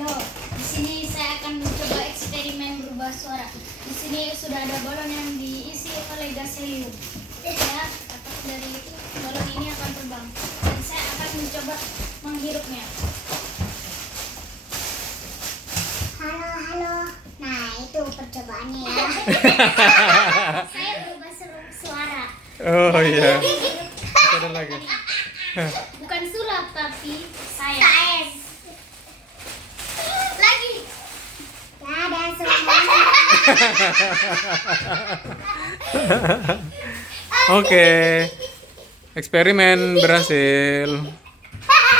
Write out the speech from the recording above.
Halo, di sini saya akan mencoba eksperimen berubah suara. Di sini sudah ada balon yang diisi oleh gas helium. Ya, atas dari itu balon ini akan terbang. Dan saya akan mencoba menghirupnya. Halo. Nah, itu percobaannya ya. Saya berubah suara. Oh iya. Ada lagi. Bukan sulap tapi saya. KS. Lagi. Ya, ada semuanya. Oke. Eksperimen berhasil.